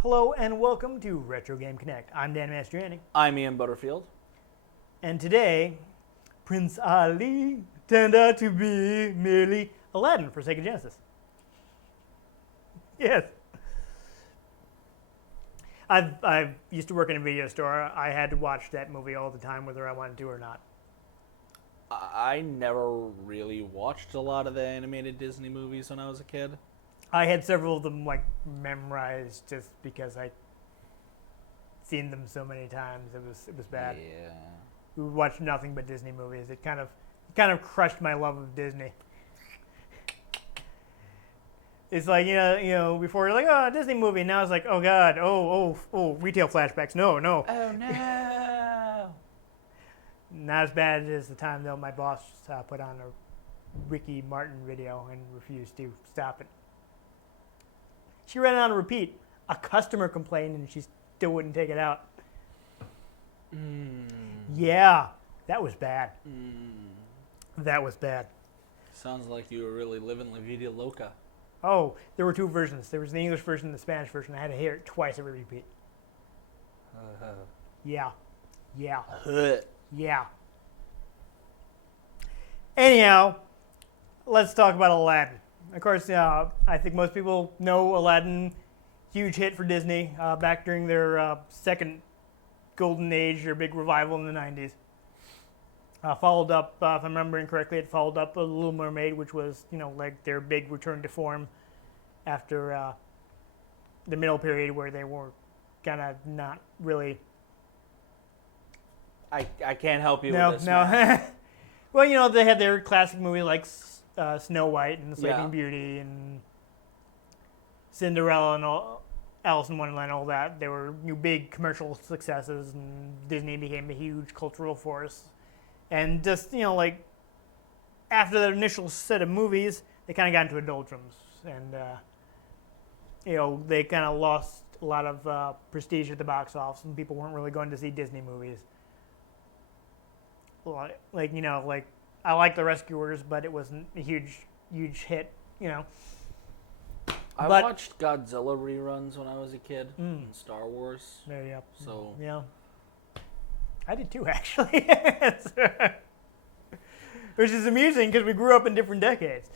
Hello and welcome to Retro Game Connect. I'm Dan Mastriani. I'm Ian Butterfield. And today, Prince Ali turned out to be merely Aladdin for Sega Genesis. Yes. I used to work in a video store. I had to watch that movie all the time, whether I wanted to or not. I never really watched a lot of the animated Disney movies when I was a kid. I had several of them memorized just because I'd seen them so many times. It was bad. Yeah. We would watch nothing but Disney movies. It kind of crushed my love of Disney. It's like, you know, before you're like, oh, a Disney movie. Now it's like, oh God, oh, retail flashbacks. No. Oh no. Not as bad as the time though my boss put on a Ricky Martin video and refused to stop it. She ran it on repeat. A customer complained and she still wouldn't take it out. Yeah, that was bad. That was bad. Sounds like you were really living La Vida Loca. Oh, there were two versions. There was the English version and the Spanish version. I had to hear it twice every repeat. Yeah. Anyhow, let's talk about Aladdin. Of course, I think most people know Aladdin, huge hit for Disney back during their second golden age, their big revival in the 90s. Followed up, if I'm remembering correctly, it followed up with Little Mermaid, which was, like their big return to form after the middle period where they were kind of not really. I can't help you with this. No. Well, they had their classic movies like Snow White and Sleeping Beauty and Cinderella and all, Alice in Wonderland, all that. They were big commercial successes, and Disney became a huge cultural force. And just, after that initial set of movies, they kind of got into doldrums. And, they kind of lost a lot of prestige at the box office, and people weren't really going to see Disney movies. I like The Rescuers, but it wasn't a huge hit, I watched Godzilla reruns when I was a kid and Star Wars. There you go. So yeah. I did too, actually. Which is amusing because we grew up in different decades.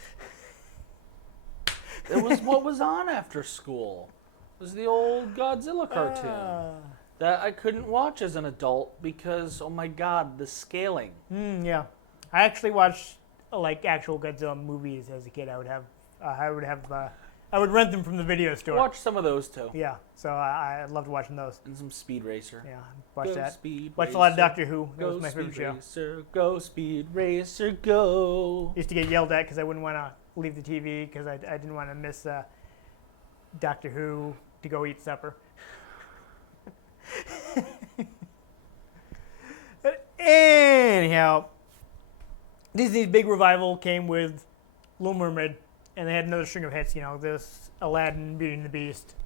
It was what was on after school. It was the old Godzilla cartoon that I couldn't watch as an adult because, oh my God, the scaling. Yeah. I actually watched actual Godzilla movies as a kid. I would rent them from the video store. Watch some of those too. Yeah, so I loved watching those. And some Speed Racer. Yeah, watched that. Speed watched Racer. a lot of Doctor Who. That Go was my favorite Speed show. Racer, go Speed Racer, go. Used to get yelled at because I wouldn't want to leave the TV because I didn't want to miss Doctor Who to go eat supper. But anyhow, Disney's big revival came with Little Mermaid, and they had another string of hits. This Aladdin, Beauty and the Beast.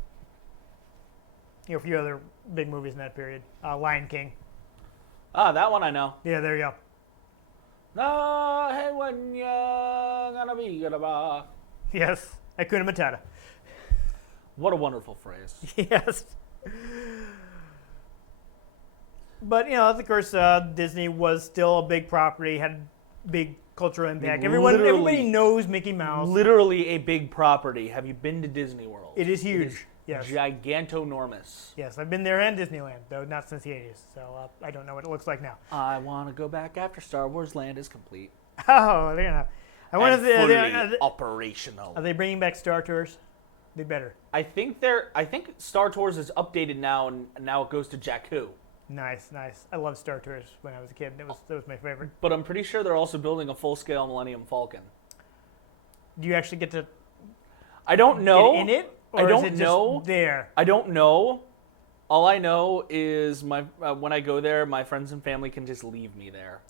A few other big movies in that period. Lion King. Ah, that one I know. Yeah, there you go. No, hey, when you're gonna be good about. Yes, Hakuna Matata. What a wonderful phrase. Yes. But, of course, Disney was still a big property, had big cultural impact. Everybody knows Mickey Mouse. Literally a big property. Have you been to Disney World? It is huge. Yes. Gigantonormous. Yes, I've been there and Disneyland, though not since the 80s. So I don't know what it looks like now. I want to go back after Star Wars Land is complete. Oh, they're gonna. I wonder if fully operational. Are they bringing back Star Tours? They better. I think Star Tours is updated now, and now it goes to Jakku. Nice. I loved Star Tours when I was a kid. That was my favorite. But I'm pretty sure they're also building a full-scale Millennium Falcon. Do you actually get to? I don't know. Get in it? Or I don't is it know. Just there. I don't know. All I know is when I go there, my friends and family can just leave me there.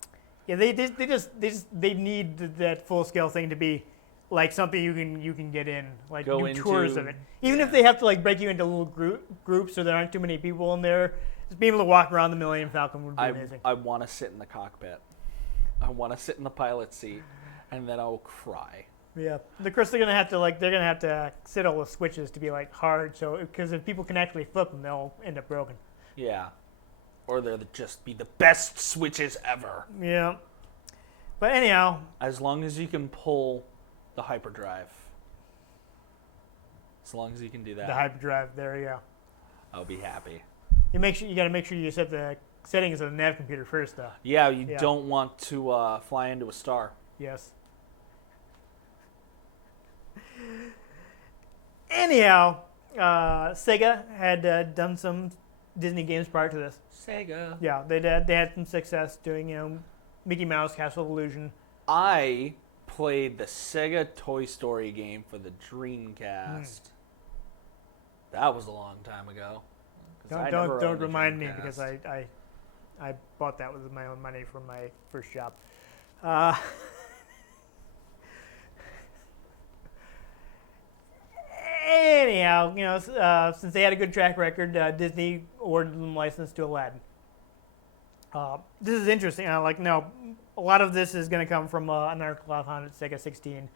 Yeah, they need that full scale thing to be like something you can get in, like do tours of it. Even if they have to break you into little groups so there aren't too many people in there, just being able to walk around the Millennium Falcon would be amazing. I want to sit in the cockpit. I want to sit in the pilot seat, and then I'll cry. Yeah. Of course, they're gonna have to set all the switches to be like hard, so because if people can actually flip them, they'll end up broken. Yeah. Or they'll just be the best switches ever. Yeah. But anyhow, As long as you can pull the hyperdrive. As long as you can do that, the hyperdrive. There you go. I'll be happy. You got to make sure you set the settings of the nav computer first, though. Yeah, you don't want to fly into a star. Yes. Anyhow, Sega had done some Disney games prior to this. Sega. Yeah, they did. They had some success doing, Mickey Mouse, Castle of Illusion. I played the Sega Toy Story game for the Dreamcast. That was a long time ago. Don't remind me because I bought that with my own money from my first job. Anyhow, since they had a good track record, Disney awarded them license to Aladdin. This is interesting. A lot of this is going to come from an article I found at Sega 16.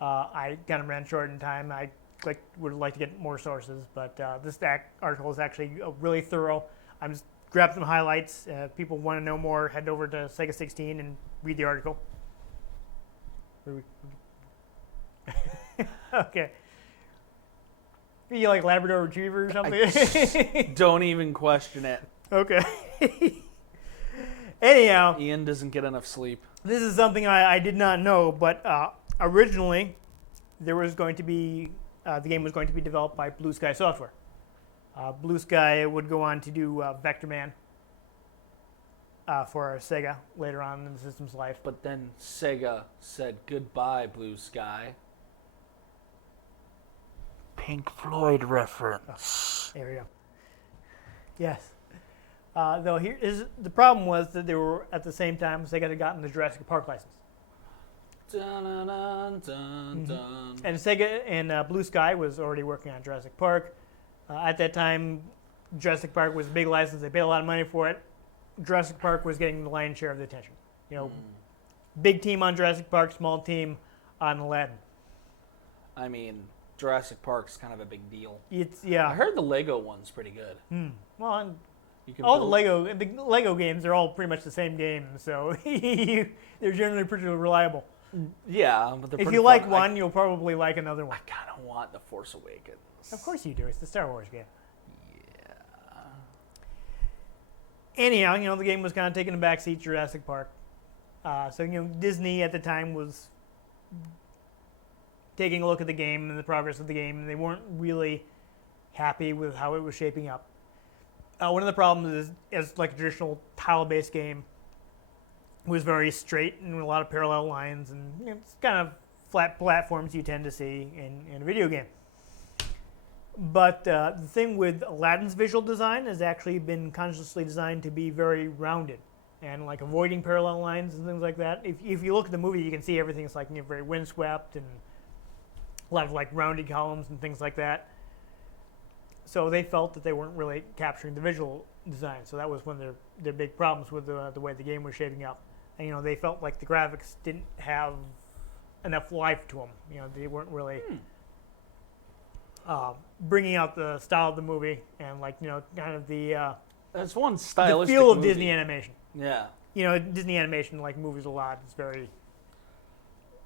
I kind of ran short in time. I would like to get more sources, but this article is actually really thorough. I'm just grabbing some highlights. If people want to know more, head over to Sega 16 and read the article. Okay. Are you like Labrador Retriever or something? Don't even question it. Okay. Anyhow, Ian doesn't get enough sleep. this is something I did not know, but originally there was going to be the game was going to be developed by Blue Sky Software. Blue Sky would go on to do Vector Man for Sega later on in the system's life. But then Sega said goodbye, Blue Sky. Pink Floyd reference. There we go. Yes. Though the problem was that they were at the same time Sega had gotten the Jurassic Park license. Dun, dun, dun, dun, dun. And Sega and Blue Sky was already working on Jurassic Park. At that time, Jurassic Park was a big license. They paid a lot of money for it. Jurassic Park was getting the lion's share of the attention. Big team on Jurassic Park, small team on Aladdin. I mean, Jurassic Park's kind of a big deal. I I heard the Lego one's pretty good. Well, You can all build- the Lego games are all pretty much the same game, so they're generally pretty reliable. Yeah, but they're If pretty you like fun. one, you'll probably like another one. I kind of want the Force Awakens. Of course you do. It's the Star Wars game. Yeah. Anyhow, the game was kind of taking a backseat to Jurassic Park. So Disney at the time was taking a look at the game and the progress of the game, and they weren't really happy with how it was shaping up. One of the problems is like a traditional tile-based game, it was very straight and a lot of parallel lines, and it's kind of flat platforms you tend to see in a video game. But the thing with Aladdin's visual design has actually been consciously designed to be very rounded and like avoiding parallel lines and things like that. If you look at the movie, you can see everything's like very windswept and a lot of like rounded columns and things like that. So they felt that they weren't really capturing the visual design. So that was one of their big problems with the way the game was shaping up. And, they felt like the graphics didn't have enough life to them. They weren't really bringing out the style of the movie and kind of the That's one stylistic feel of movie. Disney animation. Yeah. Disney animation movies a lot. It's very.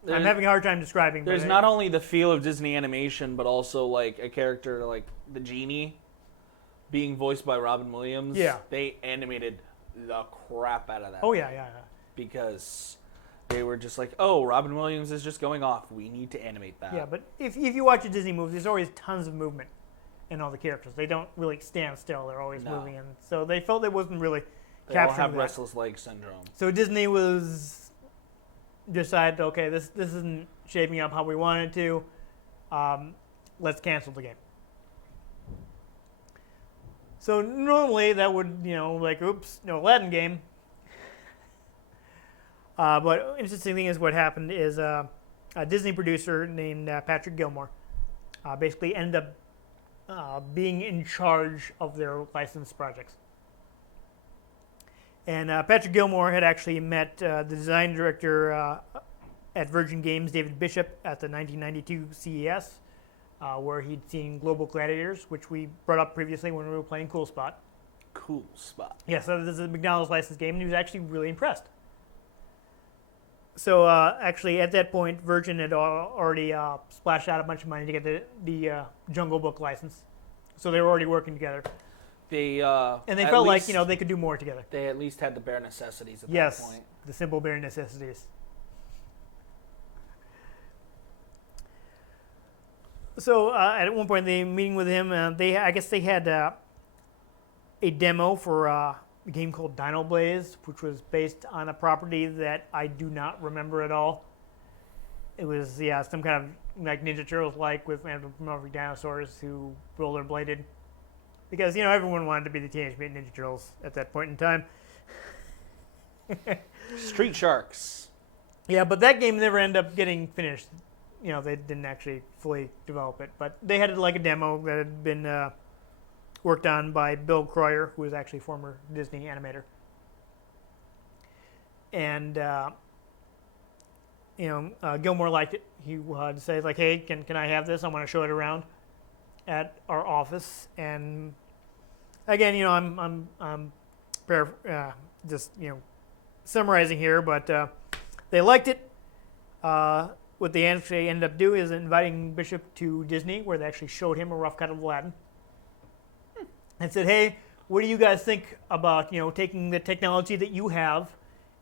I'm There's- having a hard time describing. There's but not only the feel of Disney animation, but also like a character like the genie being voiced by Robin Williams. Yeah. They animated the crap out of that. Oh yeah. Because they were just like, oh, Robin Williams is just going off. We need to animate that. Yeah, but if you watch a Disney movie, there's always tons of movement in all the characters. They don't really stand still. They're always No. moving, and so they felt they wasn't really They all capturing have that. restless leg syndrome. So Disney was decided, okay, this isn't shaping up how we wanted it to. Let's cancel the game. So normally that would, oops, no Aladdin game. But interesting thing is what happened is a Disney producer named Patrick Gilmore basically ended up being in charge of their licensed projects. And Patrick Gilmore had actually met the design director at Virgin Games, David Bishop, at the 1992 CES, where he'd seen Global Gladiators, which we brought up previously when we were playing Cool Spot. Cool Spot. Yeah, so this is a McDonald's licensed game, and he was actually really impressed. So actually, at that point, Virgin had already splashed out a bunch of money to get the Jungle Book license. So they were already working together. They And they felt like they could do more together. They at least had the bare necessities at Yes, that point. the simple bare necessities. So at one point, they meeting with him. I guess they had a demo for a game called Dino Blaze, which was based on a property that I do not remember at all. It was some kind of like Ninja Turtles like with anthropomorphic dinosaurs who rollerbladed. Because everyone wanted to be the Teenage Mutant Ninja Turtles at that point in time. Street Sharks. Yeah, but that game never ended up getting finished. They didn't actually fully develop it, but they had like a demo that had been worked on by Bill Croyer, who was actually a former Disney animator. And Gilmore liked it. He decided like, "Hey, can I have this? I want to show it around at our office." And again, I'm just summarizing here, but they liked it. What they actually ended up doing is inviting Bishop to Disney, where they actually showed him a rough cut of Aladdin, and said, "Hey, what do you guys think about taking the technology that you have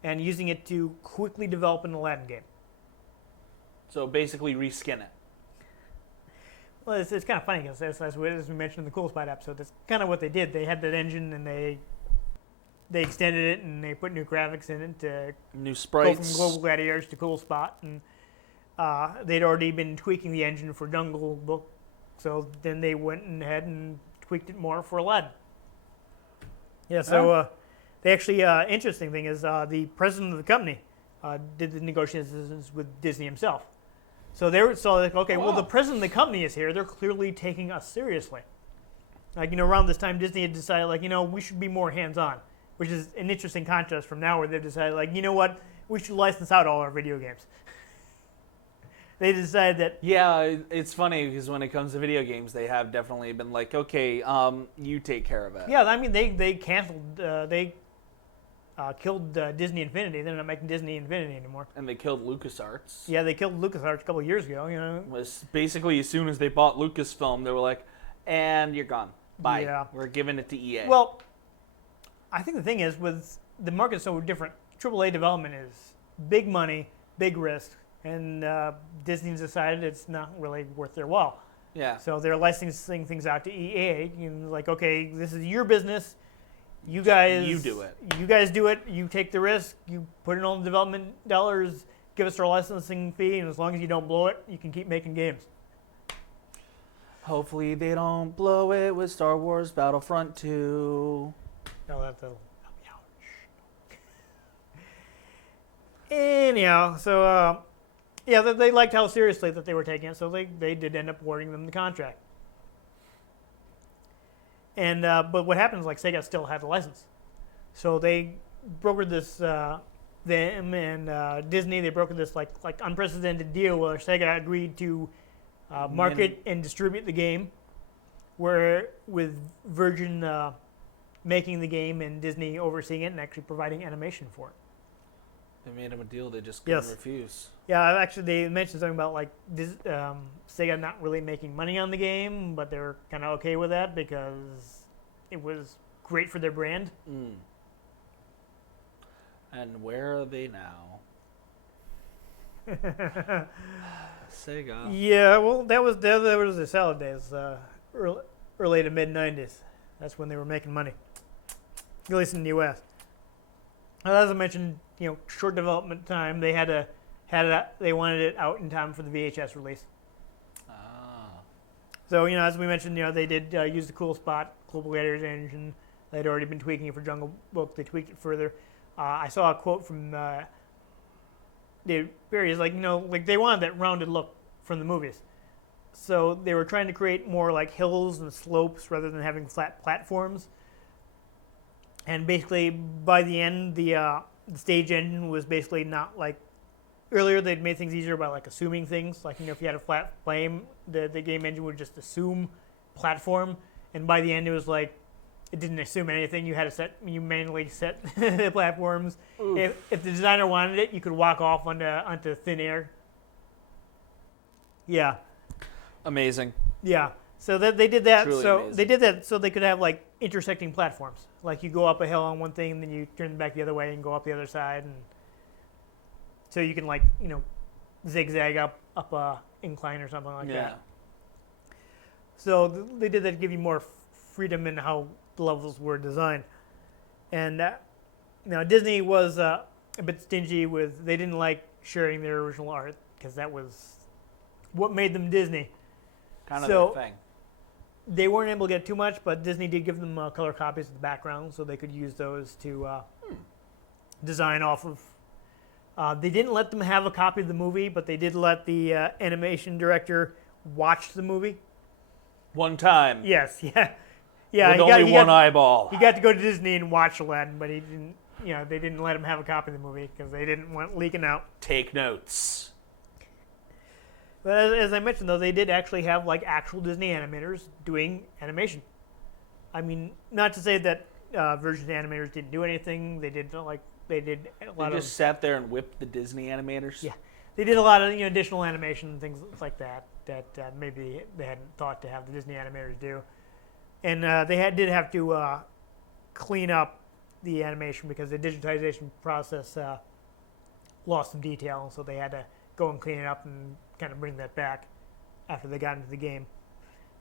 and using it to quickly develop an Aladdin game?" So basically, reskin it. Well, it's kind of funny because as we mentioned in the Cool Spot episode, that's kind of what they did. They had that engine and they extended it and they put new graphics in it to New go sprites. from Global Gladiators to Cool Spot, and they'd already been tweaking the engine for Jungle Book, so then they went ahead and tweaked it more for Aladdin. Yeah, so the actually interesting thing is the president of the company did the negotiations with Disney himself. So they were like, okay, well, the president of the company is here. They're clearly taking us seriously. Like, around this time, Disney had decided, like, we should be more hands-on, which is an interesting contrast from now, where they've decided, like, you know what, we should license out all our video games. They decided that. Yeah, it's funny because when it comes to video games, they have definitely been like, okay, you take care of it. Yeah, I mean, they canceled, they killed Disney Infinity. They're not making Disney Infinity anymore. And they killed LucasArts. Yeah, they killed LucasArts a couple of years ago. It was basically as soon as they bought Lucasfilm, they were like, and you're gone. Bye. Yeah. We're giving it to EA. Well, I think the thing is, with the market's so different, AAA development is big money, big risk, and Disney's decided it's not really worth their while. yeah. So they're licensing things out to EA. Like, okay, this is your business. You guys do it. You guys do it. You take the risk. You put in all the development dollars. Give us our licensing fee, and as long as you don't blow it, you can keep making games. Hopefully they don't blow it with Star Wars Battlefront 2. No, that'll be ouch. Anyhow, so they liked how seriously that they were taking it, so they did end up awarding them the contract. And but what happens? Like, Sega still had the license, so they brokered this. Them and Disney, they brokered this like unprecedented deal where Sega agreed to market and distribute the game, where with Virgin making the game and Disney overseeing it and actually providing animation for it. They made them a deal they just couldn't refuse. Yeah, actually, they mentioned something about like Sega not really making money on the game, but they were kind of okay with that because it was great for their brand. Mm. And where are they now? Sega. Yeah, well, that was the salad days, early to mid '90s. That's when they were making money, at least in the U.S. As I mentioned, short development time. They they wanted it out in time for the VHS release. Ah. So as we mentioned, they did use the Cool Spot Global Gladiators engine. They'd already been tweaking it for Jungle Book. They tweaked it further. I saw a quote from David Perry. Is like they wanted that rounded look from the movies. So they were trying to create more like hills and slopes rather than having flat platforms. And basically, by the end, the stage engine was basically not like earlier. They'd made things easier by like assuming things. Like if you had a flat flame, the game engine would just assume platform. And by the end, it was like it didn't assume anything. You manually set the platforms. If the designer wanted it, you could walk off onto thin air. Yeah. Amazing. Yeah. So that they did that. Truly so amazing. they did that so they could have like intersecting platforms. Like you go up a hill on one thing, and then you turn back the other way and go up the other side, and so you can like zigzag up a incline or something like that. So they did that to give you more freedom in how the levels were designed. And now Disney was a bit stingy with, they didn't like sharing their original art because that was what made them Disney. Kind of So- their thing. They weren't able to get too much, but Disney did give them color copies of the background so they could use those to design off of. They didn't let them have a copy of the movie, but they did let the animation director watch the movie. One time. Yes, yeah. Yeah, With only one eyeball. He got to go to Disney and watch Aladdin, but he didn't. They didn't let him have a copy of the movie because they didn't want it leaking out. Take notes. But as I mentioned, though, they did actually have like actual Disney animators doing animation. I mean, not to say that Virgin animators didn't do anything. They did a lot They just sat there and whipped the Disney animators. Yeah. They did a lot of additional animation and things like that maybe they hadn't thought to have the Disney animators do. And they did have to clean up the animation because the digitization process lost some detail, so they had to go and clean it up and kind of bring that back after they got into the game.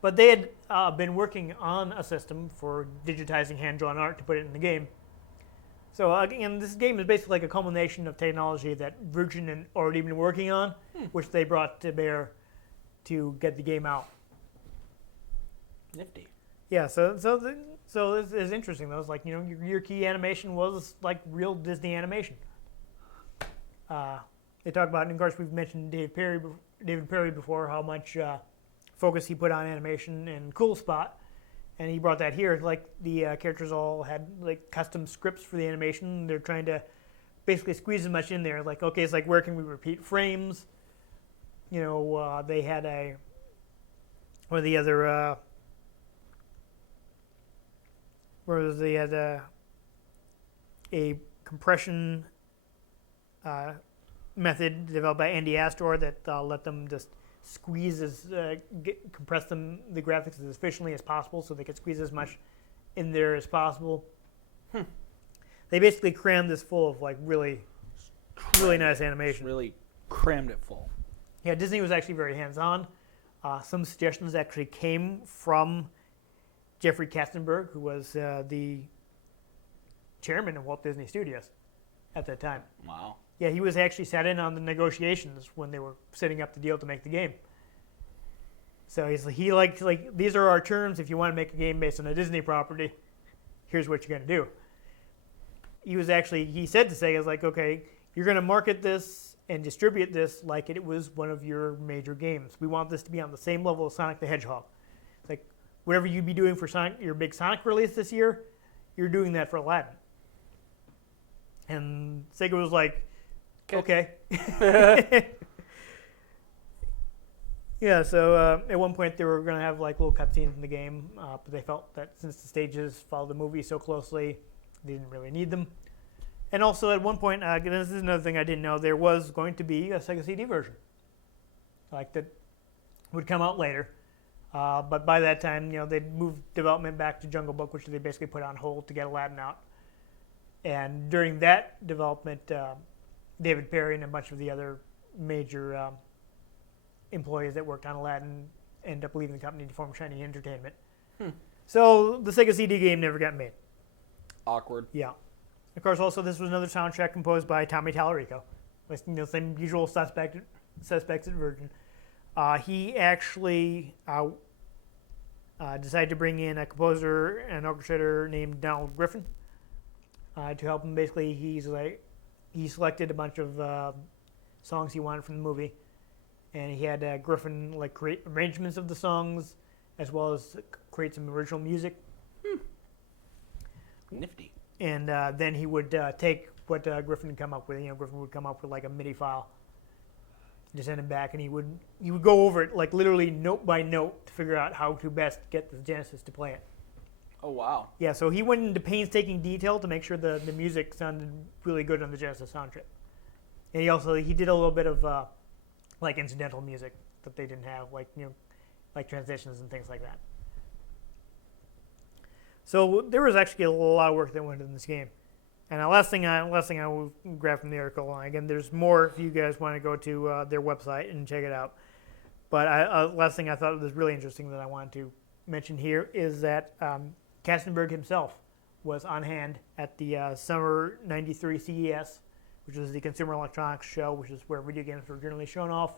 But they had been working on a system for digitizing hand-drawn art to put it in the game. So again, this game is basically like a culmination of technology that Virgin had already been working on, which they brought to bear to get the game out. Nifty. Yeah, so it's interesting though. It's like your key animation was like real Disney animation. They talk about, and of course we've mentioned David Perry before, how much focus he put on animation and Cool Spot, and he brought that here. Like the characters all had like custom scripts for the animation. They're trying to basically squeeze as much in there. Like okay, it's like where can we repeat frames? They had a compression method developed by Andy Astor that let them just squeeze compress the graphics as efficiently as possible, so they could squeeze as much in there as possible. They basically crammed this full of like really nice animation. Really crammed it full. Yeah, Disney was actually very hands-on. Some suggestions actually came from Jeffrey Katzenberg, who was the chairman of Walt Disney Studios at that time. Wow. Yeah, he was actually sat in on the negotiations when they were setting up the deal to make the game. So he liked these are our terms. If you want to make a game based on a Disney property, here's what you're going to do. He said to Sega, like, okay, you're going to market this and distribute this like it was one of your major games. We want this to be on the same level as Sonic the Hedgehog. It's like whatever you'd be doing for your big Sonic release this year, you're doing that for Aladdin. And Sega was like, okay. Yeah, so at one point they were going to have like little cutscenes in the game, but they felt that since the stages followed the movie so closely, they didn't really need them. And also at one point, this is another thing I didn't know, there was going to be a Sega CD version, like that would come out later. But by that time, they'd moved development back to Jungle Book, which they basically put on hold to get Aladdin out. And during that development, David Perry and a bunch of the other major employees that worked on Aladdin ended up leaving the company to form Shiny Entertainment. So the Sega CD game never got made. Awkward. Yeah. Of course, also this was another soundtrack composed by Tommy Tallarico, with same usual suspects at Virgin. He actually decided to bring in a composer and orchestrator named Donald Griffin to help him. Basically, he selected a bunch of songs he wanted from the movie, and he had Griffin create arrangements of the songs as well as create some original music. Nifty. and then he would take what Griffin would come up with. Griffin would come up with like a MIDI file, just send it back, and he would go over it like literally note by note to figure out how to best get the Genesis to play it. Oh, wow. Yeah, so he went into painstaking detail to make sure the music sounded really good on the Genesis soundtrack. And he did a little bit of like incidental music that they didn't have, like like transitions and things like that. So there was actually a lot of work that went into this game. And the last thing I will grab from the article, and again, there's more if you guys want to go to their website and check it out. But last thing I thought was really interesting that I wanted to mention here is that Katzenberg himself was on hand at the summer '93 CES, which was the Consumer Electronics Show, which is where video games were generally shown off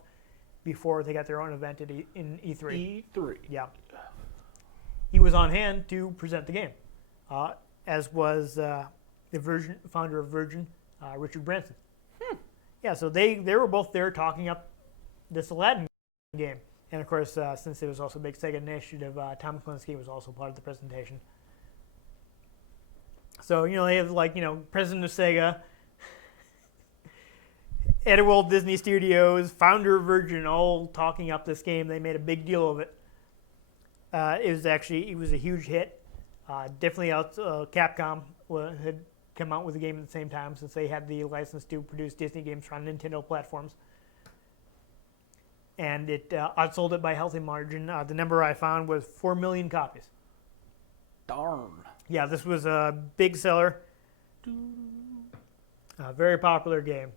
before they got their own event in E3. E3. Yeah. He was on hand to present the game, as was the founder of Virgin, Richard Branson. Yeah, so they were both there talking up this Aladdin game. And of course, since it was also a big Sega initiative, Tom Kalinske was also part of the presentation. So, they have president of Sega, head of Walt Disney Studios, founder of Virgin, all talking up this game. They made a big deal of it. It was a huge hit. Definitely Capcom had come out with the game at the same time since they had the license to produce Disney games on Nintendo platforms. And it outsold it by a healthy margin. The number I found was 4 million copies. Darn. Yeah, this was a big seller. A very popular game.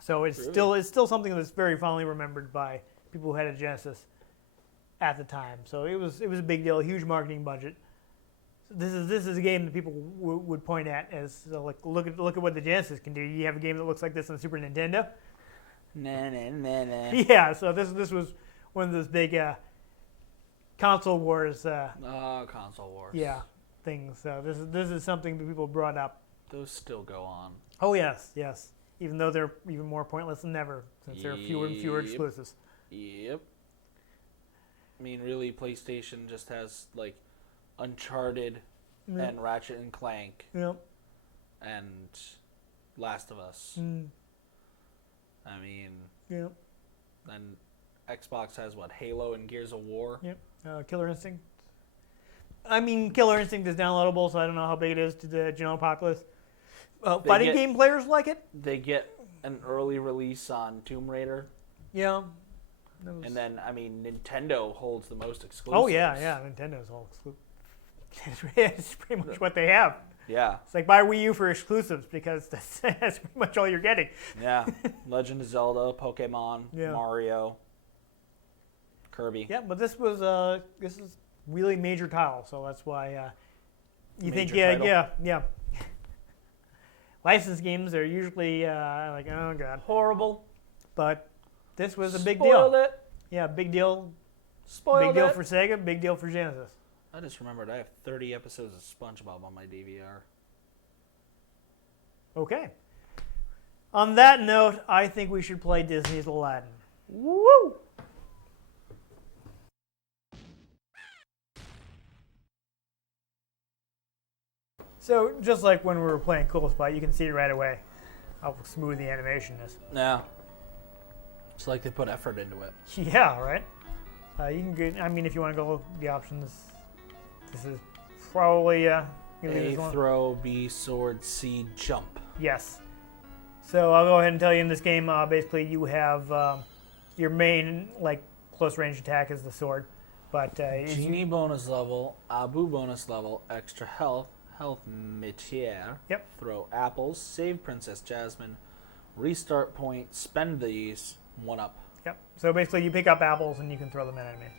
So it's still something that's very fondly remembered by people who had a Genesis at the time. So it was a big deal, a huge marketing budget. This is a game that people would point at as look at what the Genesis can do. You have a game that looks like this on the Super Nintendo. Nah. Yeah, so this was one of those big console wars. Console wars. Yeah, things. So this is something that people brought up. Those still go on. Oh yes. Even though they're even more pointless than ever, since there are fewer and fewer exclusives. Yep. I mean, really, PlayStation just has like Uncharted and Ratchet and Clank. Yep. And Last of Us. I mean, yep. And Xbox has what? Halo and Gears of War. Yep. Killer Instinct. I mean, Killer Instinct is downloadable, so I don't know how big it is to the general populace. Fighting game players like it. They get an early release on Tomb Raider. Yeah. And then, I mean, Nintendo holds the most exclusives. Oh yeah. Nintendo's all exclusive. It's pretty much what they have. Yeah. It's like buy Wii U for exclusives because that's pretty much all you're getting. Yeah. Legend of Zelda, Pokemon, Mario, Kirby. Yeah, but this is really major title, so that's why you think yeah. Licensed games are usually like, oh god, horrible. But this was a big Spoiled deal. it. Yeah, big deal. Spoiled big deal it. for Sega, big deal for Genesis. I just remembered I have 30 episodes of SpongeBob on my DVR. Okay. On that note, I think we should play Disney's Aladdin. Woo! So, just like when we were playing Cool Spot, you can see right away how smooth the animation is. Yeah. It's like they put effort into it. Yeah, right? You can get, I mean, if you want to go the options, this is probably A, throw, B, sword, C, jump. Yes. So I'll go ahead and tell you in this game, basically you have your main, like, close range attack is the sword. But Genie bonus level, Abu bonus level, extra health, health métier. Yep. Throw apples, save Princess Jasmine, restart point, spend these, 1-up. Yep. So basically you pick up apples and you can throw them at enemies.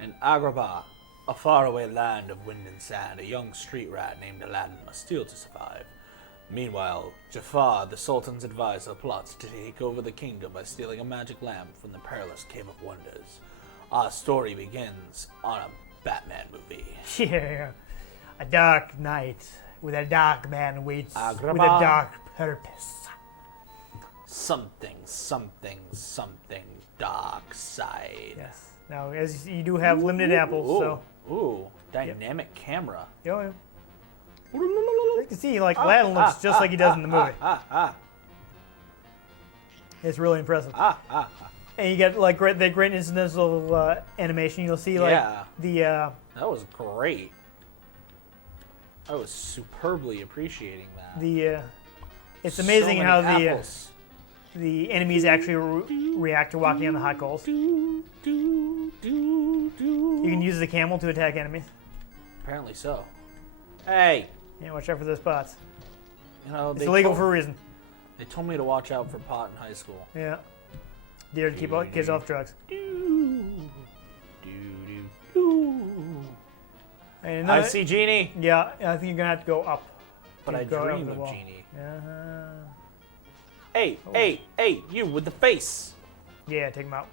In Agrabah, a faraway land of wind and sand, a young street rat named Aladdin must steal to survive. Meanwhile, Jafar, the Sultan's advisor, plots to take over the kingdom by stealing a magic lamp from the perilous Cave of Wonders. Our story begins on a Batman movie. Yeah. A dark night with a dark man waits Agrabah. with a dark purpose. Something dark side. Yes. Now, as you do have limited apples, so... Ooh, dynamic camera. Yeah. You can see, like, Aladdin looks just like he does in the movie. It's really impressive. And you get, like, the great incidental animation. You'll see, like, the... that was great. I was superbly appreciating that. It's amazing how apples. the enemies actually react to walking on the hot coals. You can use the camel to attack enemies. Apparently so. Hey! Yeah, watch out for those spots. You know, It's illegal for a reason. They told me to watch out for pot in high school. Yeah. Dare to keep kids off drugs. And I see Genie. Yeah, I think you're gonna have to go up. But I dream of Genie. Uh-huh. Hey, you with the face. Yeah, take him out.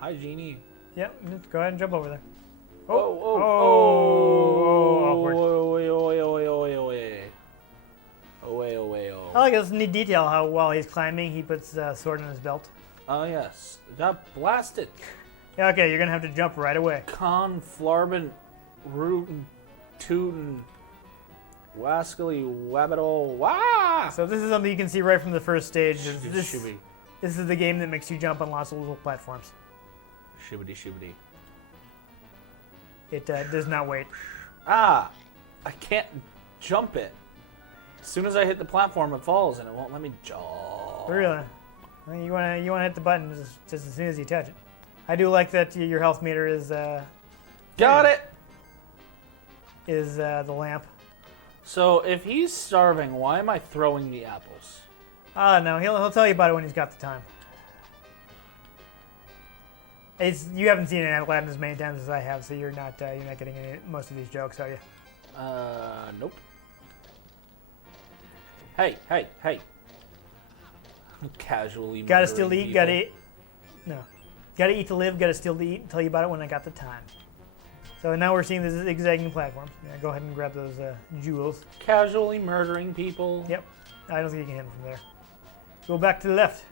Hi, Genie. Yep, just go ahead and jump over there. Awkward. I like this neat detail how while he's climbing, he puts the sword in his belt. Oh, yes. Got blasted. Yeah, okay, you're gonna have to jump right away. Con, flarbin, rootin', tootin', wascally, wabbittle, wah! So this is something you can see right from the first stage. This Shibby. is the game that makes you jump on lots of little platforms. Shibbity, shibbity. It does not wait. Ah! I can't jump it. As soon as I hit the platform, it falls, and it won't let me jump. Really? Well, you wanna hit the button just as soon as you touch it. I do like that your health meter is Got it! Is the lamp. So if he's starving, why am I throwing the apples? No, he'll tell you about it when he's got the time. You haven't seen Aladdin as many times as I have, so you're not getting most of these jokes, are you? Nope. Hey. Casually. Gotta steal to eat, people. gotta eat. No. Gotta eat to live, gotta steal to eat, tell you about it when I got the time. So now we're seeing the zigzagging platform. Yeah, go ahead and grab those jewels. Casually murdering people. Yep. I don't think you can hit them from there. Go back to the left.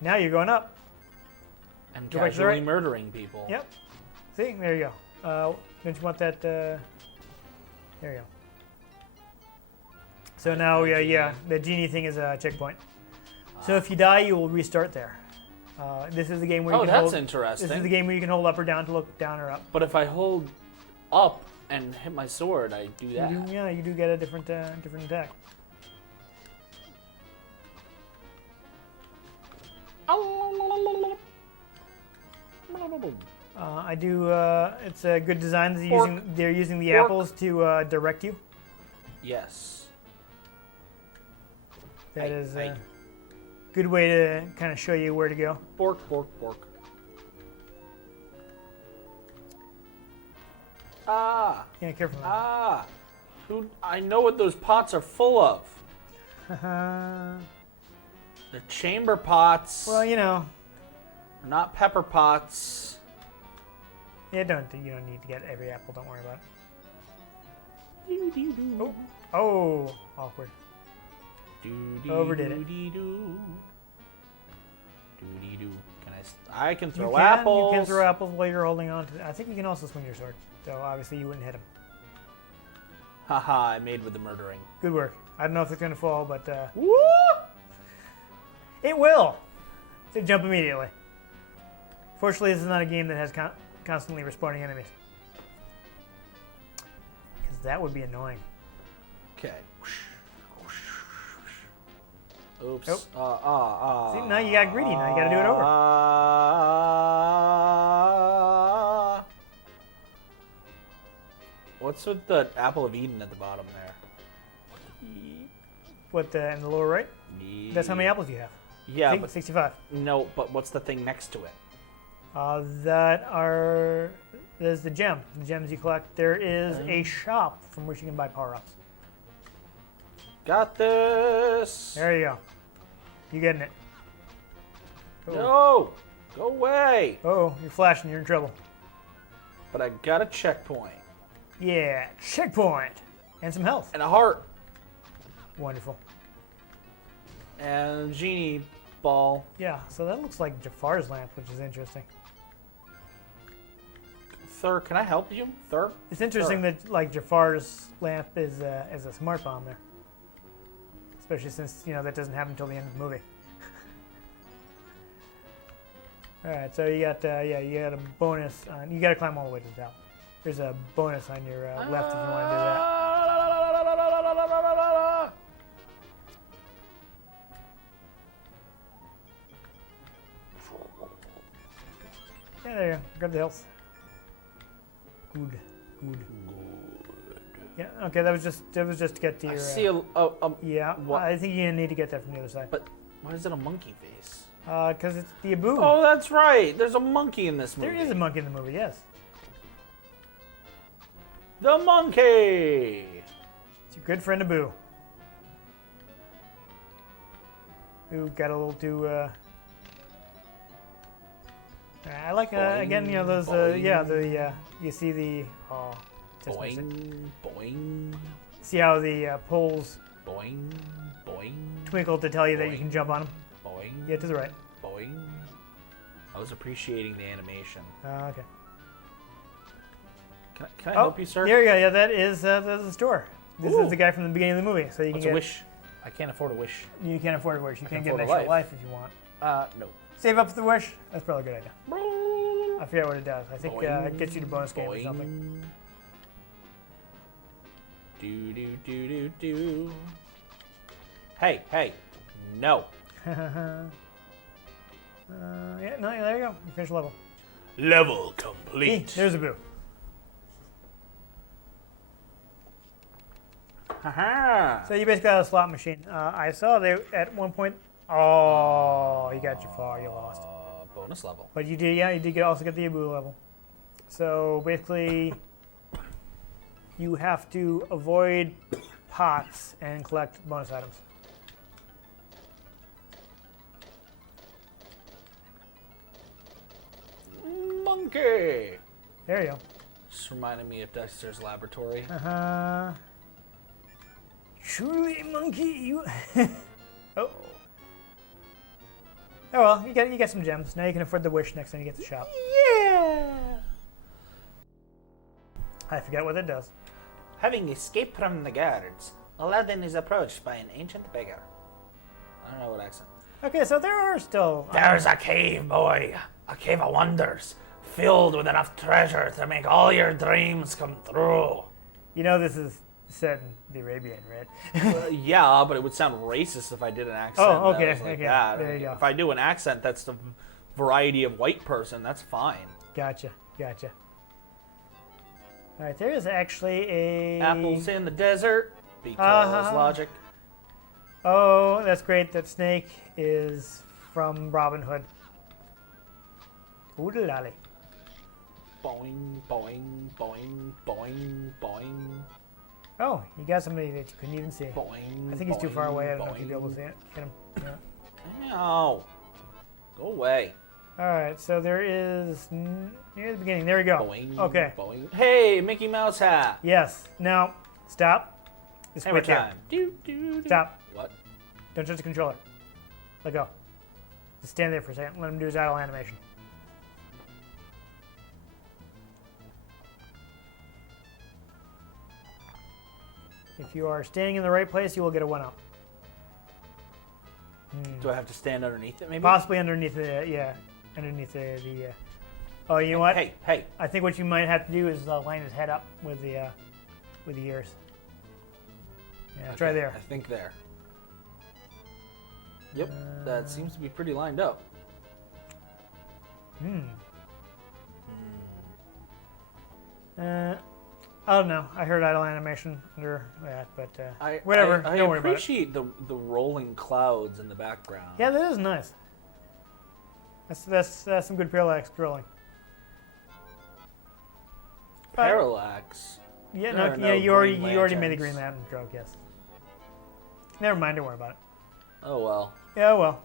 Now you're going up. And Go back to the casually right. murdering people. Yep. See? There you go. Don't you want that? There you go. So now, yeah, the genie thing is a checkpoint. So if you die, you will restart there. This is the game where you can hold. Interesting. This is the game where you can hold up or down to look down or up. But if I hold up and hit my sword, I do that. You do get a different attack. I do. It's a good design. They're using the apples to direct you. Yes. That is a good way to kind of show you where to go. Bork. Ah. Yeah, careful. Ah. I know what those pots are full of. They're chamber pots. Well, you know. Not pepper pots. Yeah, you don't need to get every apple. Don't worry about it. Oh, awkward. Overdid it. I can throw apples. You can throw apples while you're holding on to. I think you can also swing your sword. So obviously you wouldn't hit him. Haha! I made with the murdering. Good work. I don't know if it's gonna fall, but Woo! It will. So jump immediately. Fortunately, this is not a game that has constantly respawning enemies. Because that would be annoying. Okay. Oops. See, now you got greedy. Now you got to do it over. What's with the apple of Eden at the bottom there? What, in the lower right? Yeah. That's how many apples you have. Yeah, but 65. No, but what's the thing next to it? There's the gem. The gems you collect. There is a shop from which you can buy power-ups. Got this. There you go. You getting it? Oh. No, go away. Oh, you're flashing. You're in trouble. But I got a checkpoint. Yeah, checkpoint. And some health. And a heart. Wonderful. And a genie ball. Yeah, so that looks like Jafar's lamp, which is interesting. Thur, can I help you? Thur? It's interesting Thur. that like Jafar's lamp is a smart bomb there, especially since that doesn't happen until the end of the movie. All right, so you got you got a bonus on. You got to climb all the way to the top. There's a bonus on your left if you want to do that. Yeah, there you go. Grab the health. Good. Yeah. Okay, that was just to get to your. I see yeah. what? I think you need to get that from the other side. But why is it a monkey face? Because it's the Abu. Oh, that's right. There's a monkey in this movie. There is a monkey in the movie. Yes. The monkey. It's your good friend Abu. Who got a little too. I like again, those you see the just boing boing. See how the poles Boing boing. twinkle to tell you that you Boing. can jump on them. Boing. Yeah, to the right. Boing. I was appreciating the animation. Okay. Can I help you, sir? There you go. Yeah, that's the store. This Ooh. is the guy from the beginning of the movie, so you What's can a get. wish? I can't afford a wish. You can't afford a wish. You can't get an afford a extra life if you want. No. Save up for the wish. That's probably a good idea. I forget what it does. I think it gets you to bonus game or something. Do do do do do. Hey, no. Yeah, no, there you go. You finish the level. Level See, complete. there's a boo. Haha. So you basically got a slot machine. I saw they at one point. Oh, you got Jafar. You lost. Bonus level. But you did, yeah, you did also get the Abu level. So basically, you have to avoid pots and collect bonus items. Monkey. There you go. Just reminded me of Dexter's Laboratory. Truly, monkey, you. Oh. Oh well, you get some gems. Now you can afford the wish next time you get to shop. Yeah. I forget what it does. Having escaped from the guards, Aladdin is approached by an ancient beggar. I don't know what accent. Okay, so there are still. There's a cave, boy. A cave of wonders, filled with enough treasure to make all your dreams come true. This is set in the Arabian, right? Yeah, but it would sound racist if I did an accent. Oh, okay, that was like okay. that. There you go. If I do an accent that's the variety of white person, that's fine. Gotcha. All right, there is actually a. Apples in the desert, because logic. Oh, that's great. That snake is from Robin Hood. Oodalali. Boing, boing, boing, boing, boing, Oh, you got somebody that you couldn't even see. boing. I think he's too far away. I don't know if boing. you'll be able to see it. Hit him. Yeah. Ow. Go away. All right, so there is near the beginning. There we go. Boing, Okay. boing. Hey, Mickey Mouse hat. Yes. Now, stop. Just Hammer quit there. time. Do, do, do. Stop. What? Don't touch the controller. Let go. Just stand there for a second. Let him do his idle animation. If you are standing in the right place, you will get a 1-up. Do I have to stand underneath it, maybe? Possibly underneath underneath the. Oh, you know what? Hey. I think what you might have to do is line his head up with the ears. Yeah, try Okay, there. I think there. Yep, that seems to be pretty lined up. I don't know. I heard idle animation under that, but I whatever. I Don't worry about it. appreciate the rolling clouds in the background. Yeah, that is nice. That's some good parallax scrolling. Parallax. Yeah, There no, are yeah, no you already Green made the Green Lanterns. Lantern joke. Yes. Never mind. Don't worry about it. Oh well. Yeah, well,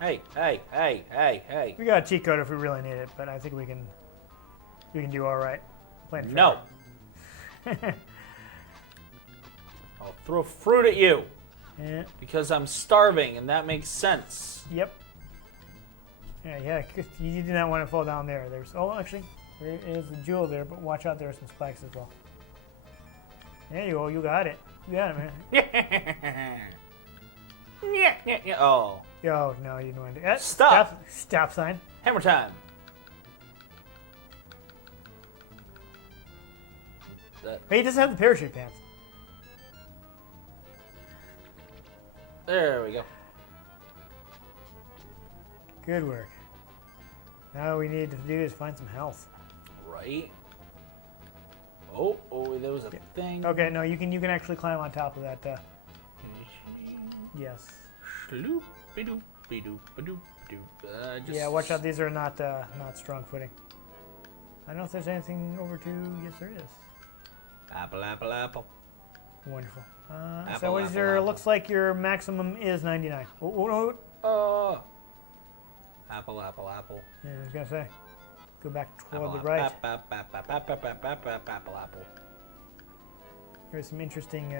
Hey. we got a cheat code if we really need it, but I think we can do all right. Playing fair. No. I'll throw fruit at you Yeah. because I'm starving, and that makes sense. Yep. Yeah. 'Cause you did not want to fall down there. There's. Oh, actually. There is a jewel there, but watch out, there are some spikes as well. There you go, you got it. You got it, man. Yeah. Oh. Yo, no, you don't want to do Stop. Stop sign. Hammer time. Hey, he doesn't have the parachute pants. There we go. Good work. Now all we need to do is find some health. Right. Oh, there was a thing. Okay, no, you can actually climb on top of that. Yes. Yeah, watch out. These are not strong footing. I don't know if there's anything over to. Yes, there is. Apple. Wonderful. Apple, So what is your? apple. Looks like your maximum is 99. Oh. Apple. Yeah, I was gonna say. Go back toward the right. Apple. There's some interesting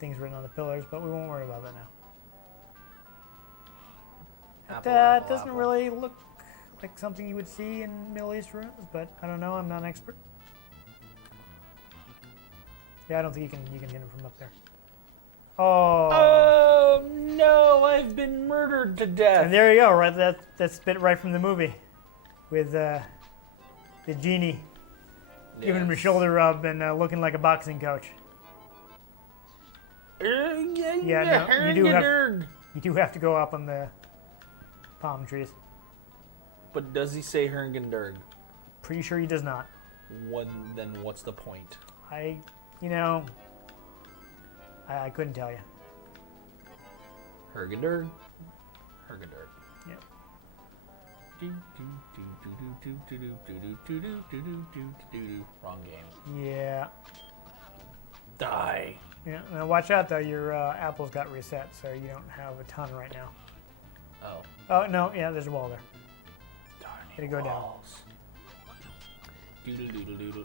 things written on the pillars, but we won't worry about that now. That doesn't really look like something you would see in Middle East ruins, but I don't know. I'm not an expert. Yeah, I don't think you can hit him from up there. Oh no! I've been murdered to death. And there you go. Right, that's bit right from the movie, with the genie giving him a shoulder rub and looking like a boxing coach. Yeah, no, you do have to go up on the palm trees. But does he say Hergenderg? Pretty sure he does not. Then what's the point? I couldn't tell you. Hergenderg. Yep. Wrong game. Yeah. Die. Yeah. Now watch out though. Your apples got reset, so you don't have a ton right now. Oh. Oh no. Yeah, there's a wall there. Darn it. Gotta go down. Doodle.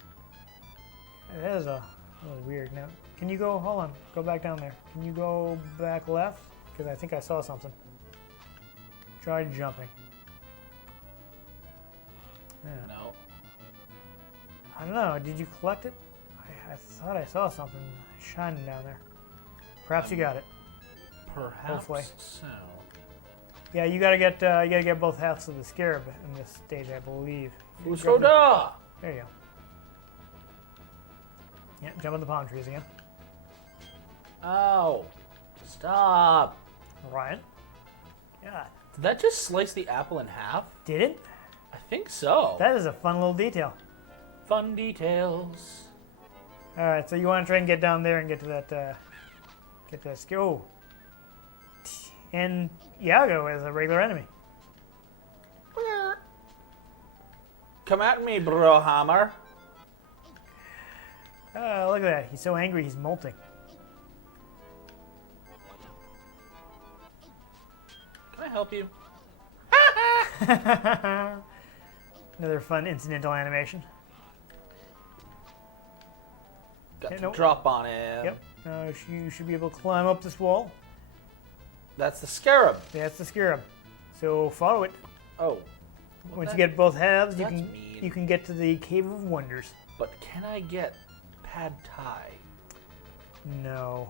That is really weird. Now, can you go? Hold on. Go back down there. Can you go back left? Because I think I saw something. Try jumping. Yeah. No. I don't know. Did you collect it? I thought I saw something shining down there. Perhaps you got it. Perhaps Hopefully. so. Yeah, you gotta get both halves of the scarab in this stage, I believe. Fusoda! There you go. Yeah, jump on the palm trees again. Ow! Stop! Ryan. Yeah. Did that just slice the apple in half? Did it? I think so. That is a fun little detail. Fun details. All right, so you want to try and get down there and get to that skill. And Iago is a regular enemy. Come at me, Brohammer. Look at that. He's so angry, he's molting. Can I help you? Another fun incidental animation. Got Yeah, to nope. drop on him. Yep. You should be able to climb up this wall. That's the scarab. That's the scarab. So follow it. Oh. Once you get both halves, you that's can mean. you can get to the Cave of Wonders. But can I get pad thai? No,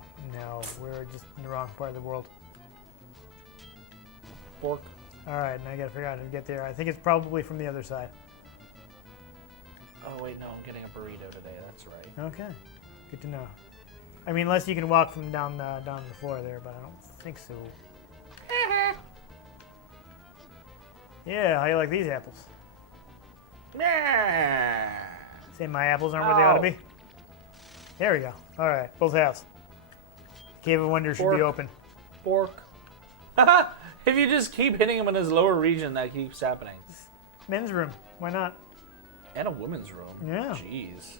we're just in the wrong part of the world. Pork. All right, now I gotta figure out how to get there. I think it's probably from the other side. Oh wait, no, I'm getting a burrito today. That's right. Okay, good to know. I mean, unless you can walk from down the floor there, but I don't think so. Yeah, how you like these apples? Say my apples aren't where they ought to be. There we go. All right, both halves. Cave of Wonders should be open. Pork. If you just keep hitting him in his lower region, that keeps happening. Men's room. Why not? And a women's room. Yeah. Jeez.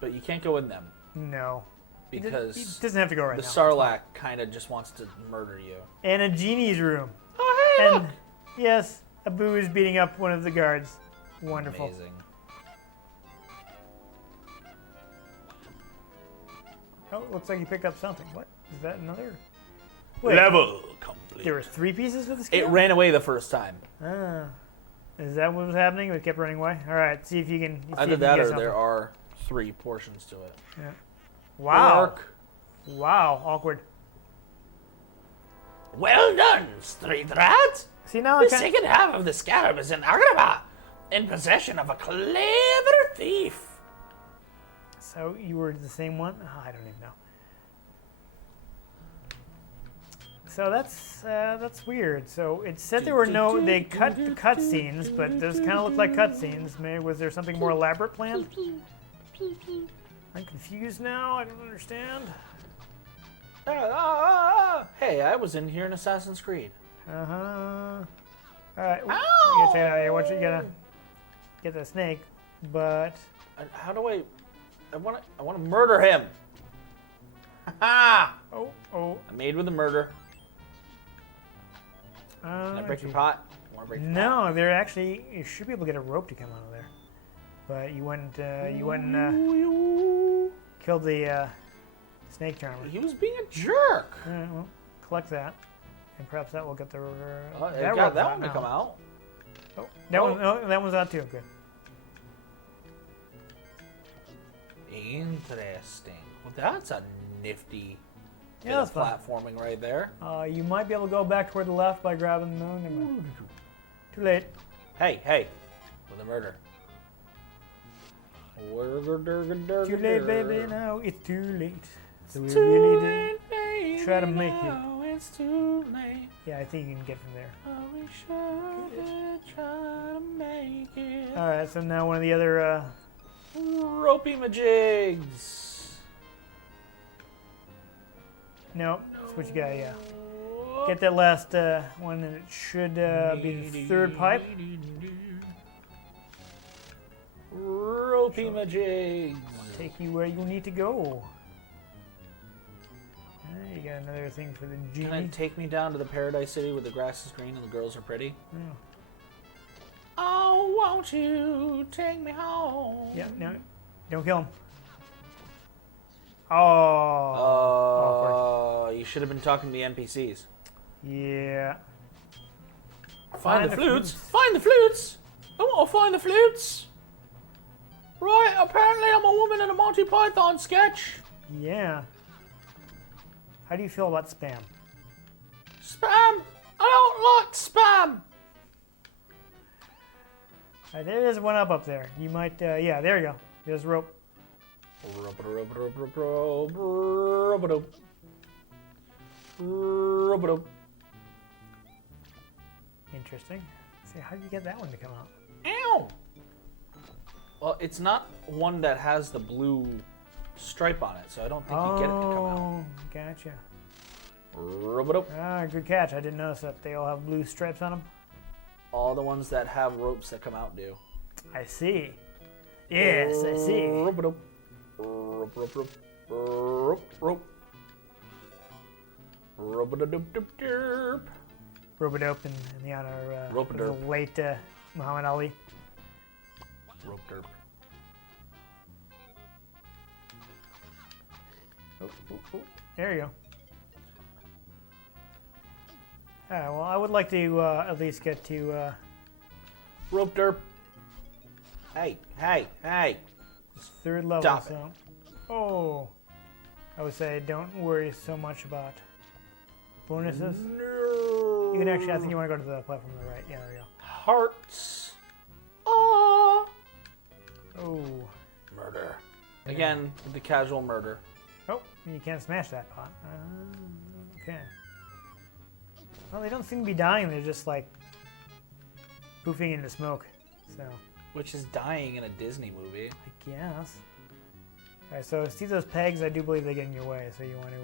But you can't go in them No. because He doesn't have to go right the now. Sarlacc kind of just wants to murder you. And a genie's room. Oh, hey, And yes, Abu is beating up one of the guards. Wonderful. Amazing. Oh, looks like he picked up something. What? Is that another? Wait, Level complete. there were 3 pieces of the It scale? ran away the first time. Ah. Is that what was happening? We kept running away? Alright, see if you can... Either that or there are 3 portions to it. Yeah. Wow. Work. Wow, awkward. Well done, street rat! See, now I The can't... second half of the scarab is in Agrabah, in possession of a clever thief. So, you were the same one? Oh, I don't even know. So that's weird. So it said there were no, they cut the cutscenes, but those kind of look like cutscenes. Maybe was there something more elaborate planned? I'm confused now. I don't understand. Hey, I was in here in Assassin's Creed. All right, you gotta check it out here. You gotta get the snake, but How do I want to murder him. Ha! oh. I made with a murder. Can I break your pot? Want to break your pot? No, they're actually, you should be able to get a rope to come out of there. But you went and killed the snake charmer. He was being a jerk. All right, well, collect that, and perhaps that will get the I got that one to come out. Oh, that one. Oh, that one's out too. Good. Interesting. Well, that's a nifty bit Yeah, of that's platforming right there. You might be able to go back toward the left by grabbing the moon. Never mind. Too late. Hey, with a murder. Too late, baby. Now it's too late. So we Too really late, baby, try to make it. now it's too late. Yeah, I think you can get from there. I wish I could try to make it. All right. So now one of the other. Ropey majigs. No, that's what you got. Yeah. Get that last one, and it should be the third pipe. Ropey majigs. Take you where you need to go. You got another thing for the genie. Can it take me down to the paradise city where the grass is green and the girls are pretty? Oh. Oh, won't you take me home? Yeah, no, don't kill him. Oh. You should have been talking to the NPCs. Yeah. Find the flutes. Find the flutes. I want to find the flutes. Right, apparently I'm a woman in a Monty Python sketch. Yeah. How do you feel about spam? Spam. I don't like spam. There is one up there. You might, yeah, there you go. There's rope. Interesting. See, how do you get that one to come out? Ow! Well, it's not one that has the blue stripe on it, so I don't think you get it to come out. Oh, gotcha. Rub-a-dope. Ah, good catch. I didn't notice that they all have blue stripes on them. All the ones that have ropes that come out do. I see. Yes, I see. Rub-a-dope. Rope, rope, rope. Rope, rope. Rub-a-da-doop-doop-doop. Rope-a-dope in the honor of the Rope-a-derp. late Muhammad Ali. Rope derp. Oh. There you go. Alright, well, I would like to at least get to... Rope derp. Hey. third level, Stop it. so... Oh! I would say don't worry so much about bonuses. No. You can actually, I think you want to go to the platform on the right. Yeah, there you go. Hearts. Oh. Oh. Murder. Again, the casual murder. Oh, you can't smash that pot. Okay. Well, they don't seem to be dying. They're just like poofing into smoke. So. Which is dying in a Disney movie. I guess. Alright, so see those pegs? I do believe they get in your way, so you want to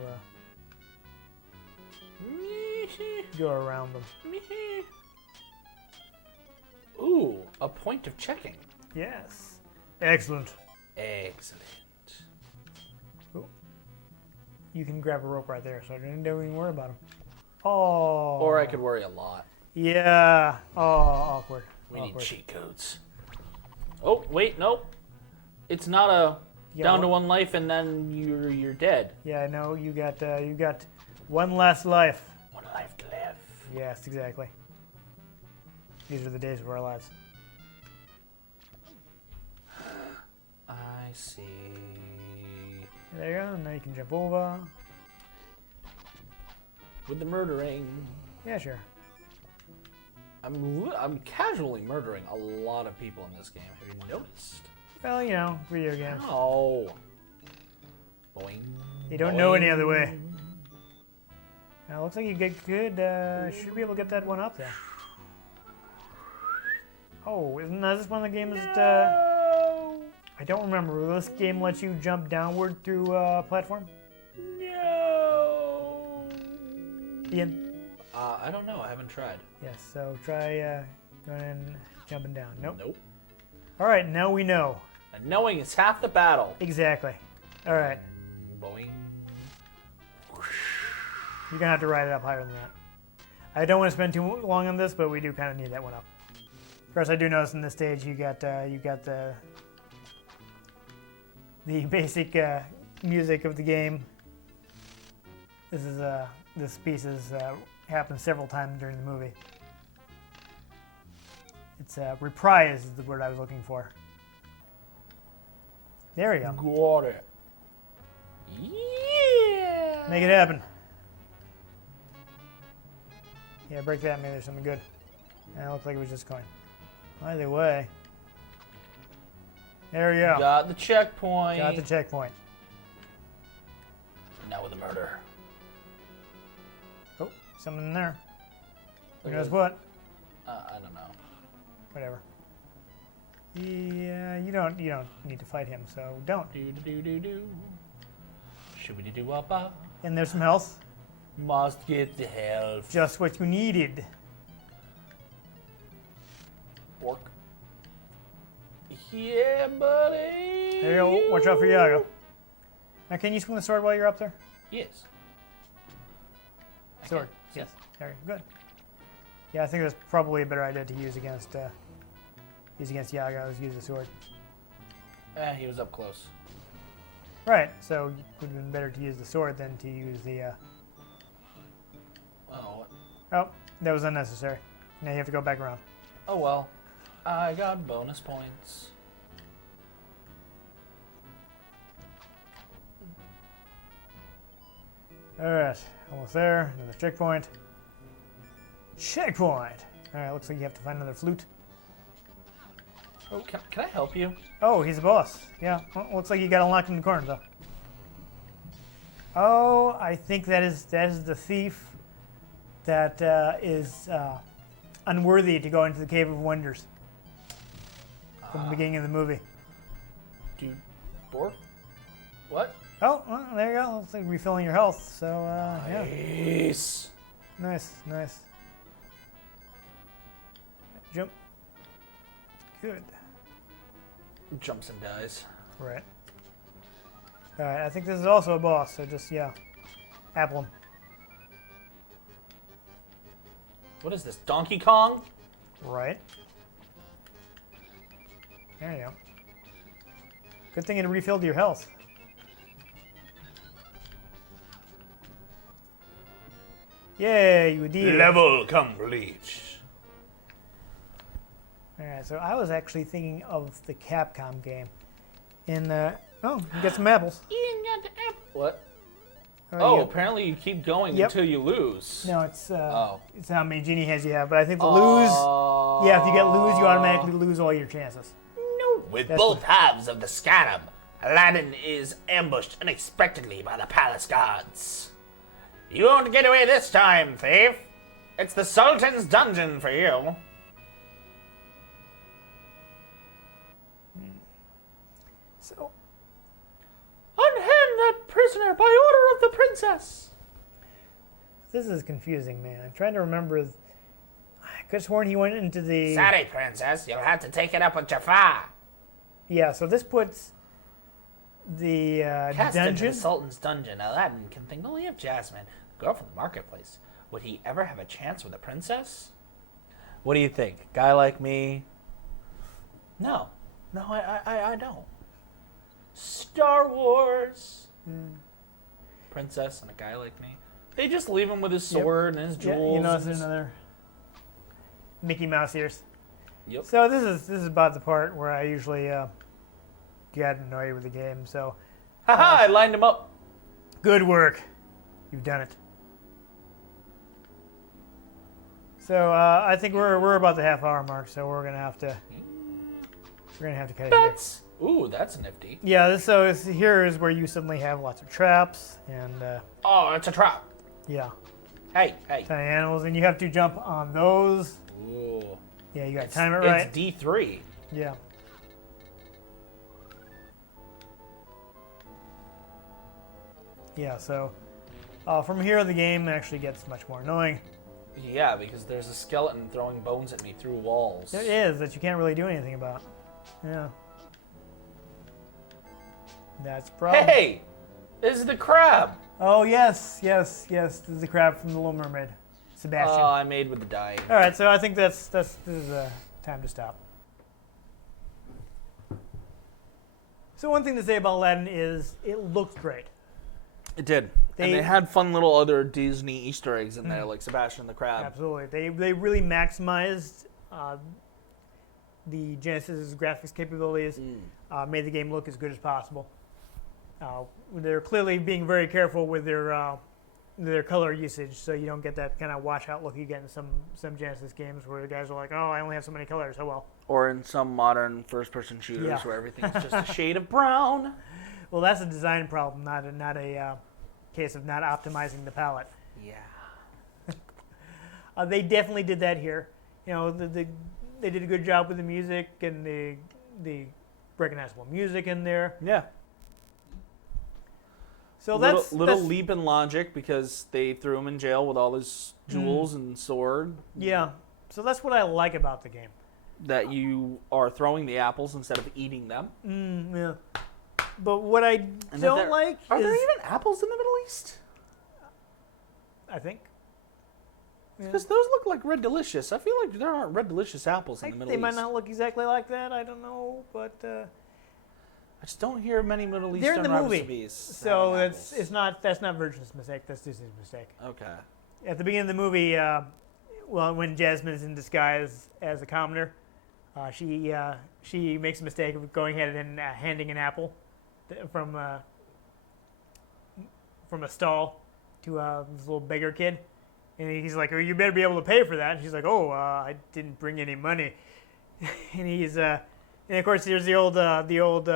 go around them. Ooh, a point of checking. Yes. Excellent. Excellent. Ooh. You can grab a rope right there, so don't even worry about them. Oh. Or I could worry a lot. Yeah. Oh, awkward. We Awkward. need cheat codes. Oh, wait, nope. It's not a down to one life and then you're dead. Yeah, no, you got one last life. One life to live. Yes, exactly. These are the days of our lives. I see. There you go. And now you can jump over. With the murdering. Yeah, sure. I'm casually murdering a lot of people in this game. Have you noticed? Well, you know, video games. Oh. Boing. You don't know any other way. Now, looks like you get good. Should be able to get that one up there. Oh, isn't that this one of the games that, I don't remember. Will this game let you jump downward through a platform? No. Ian? I don't know. I haven't tried. Yes, so try going and jumping down. Nope. Nope. All right, now we know. And knowing is half the battle. Exactly. All right. Boing. You're going to have to ride it up higher than that. I don't want to spend too long on this, but we do kind of need that one up. Of course, I do notice in this stage you got the basic music of the game. This piece is happens several times during the movie. It's reprise is the word I was looking for. There we go. Got it. Yeah. Make it happen. Yeah, break that. Maybe there's something good. Yeah, it looks like it was just coin. Either way. There we go. Got the checkpoint. Got the checkpoint. Now with the murder. Oh, something in there. Who Okay. knows what? I don't know. Whatever. Yeah, you don't need to fight him, so don't. Do do do do. Shooby doo wappa. And there's some health. Must get the health. Just what you needed. Orc. Yeah, buddy. There you go. Watch out for Iago. Now, can you swing the sword while you're up there? Yes. I Sword. can. Yes. There you go. Good. Yeah, I think that's probably a better idea to use against Iago. Is use the sword. He was up close. Right. So it would have been better to use the sword than to use the. Oh. Oh, that was unnecessary. Now you have to go back around. Oh well. I got bonus points. All right, almost there. Another checkpoint. Checkpoint. All right, looks like you have to find another flute. Oh, can I help you? Oh, he's a boss. Yeah, well, looks like you got unlocked in the corner though. Oh, I think that is the thief that is unworthy to go into the Cave of Wonders from the beginning of the movie. Dude, Bork? What? Oh, well, there you go. Looks like refilling your health. So yeah, Nice. nice. Jump. Good. Jumps and dies. Right. All right. I think this is also a boss. So just apple him. What is this, Donkey Kong? Right. There you go. Good thing it refilled your health. Yay, you did. Level complete. Alright, so I was actually thinking of the Capcom game. Oh, you get some apples. Ian got the apple. What? Oh, Oh, you- apparently you keep going Yep. until you lose. No, it's Oh. it's how many genie heads you have, but I think the lose. Yeah, if you get lose, you automatically lose all your chances. No. With That's both halves of the scatum, Aladdin is ambushed unexpectedly by the palace guards. You won't get away this time, thief. It's the Sultan's dungeon for you. So Unhand that prisoner by order of the princess. this is confusing, man. I'm trying to remember. I could have sworn he went into the. Sorry, princess. You'll have to take it up with Jafar. Yeah, so this puts the Cast into dungeon. the Sultan's dungeon, Aladdin can think only of Jasmine, the girl from the marketplace. Would he ever have a chance with a princess? What do you think? Guy like me? No. No, I don't. Star Wars. Princess and a guy like me. They just leave him with his Yep. sword and his Yeah, jewels. you know, and there's his- another Mickey Mouse ears. Yep. So this is about the part where I usually get annoyed with the game. So, Haha! I lined him up. good work. You've done it. So I think we're about the half-hour mark. So we're gonna have to cut it here. That's nifty. Yeah. Here is where you suddenly have lots of traps and Oh, it's a trap. yeah, Hey. tiny animals, and you have to jump on those. Ooh. Yeah, you got to time it right. It's D3. Yeah. Yeah, so from here the game actually gets much more annoying. Yeah, because there's a skeleton throwing bones at me through walls. There is that you can't really do anything about. Yeah. That's a problem. Hey! This is the crab! Oh, yes. This is the crab from The Little Mermaid. Sebastian. Oh, I made with the die. All right, so I think this is time to stop. So one thing to say about Aladdin is it looked great. It did. And they had fun little other Disney Easter eggs in there, like Sebastian the Crab. Absolutely. They really maximized the Genesis graphics capabilities, made the game look as good as possible. They're clearly being very careful with their color usage, so you don't get that kind of washout look you get in some Genesis games where the guys are like, oh, I only have so many colors, oh well. Or in some modern first-person shooters Yeah. where everything's just a shade of brown. Well, that's a design problem, not a case of not optimizing the palette. Yeah. They definitely did that here. You know, they did a good job with the music and the recognizable music in there. Yeah. So Little that's leap in logic because they threw him in jail with all his jewels and sword. Yeah. So that's what I like about the game. That you are throwing the apples instead of eating them. Yeah. But what I don't like Are is... there even apples in the Middle East? I think. Yeah. Because those look like Red Delicious. I feel like there aren't Red Delicious apples in the Middle They East. might not look exactly like that. I don't know, but I just don't hear many Middle Eastern they're in the movie. recipes. So having that's not Virgin's mistake. That's Disney's mistake. apples. Okay. At the beginning of the movie, when Jasmine is in disguise as a commoner, she makes a mistake of going ahead and handing an apple from a stall to this little beggar kid, and he's like, "Oh, you better be able to pay for that." And she's like, "Oh, I didn't bring any money." and of course there's the old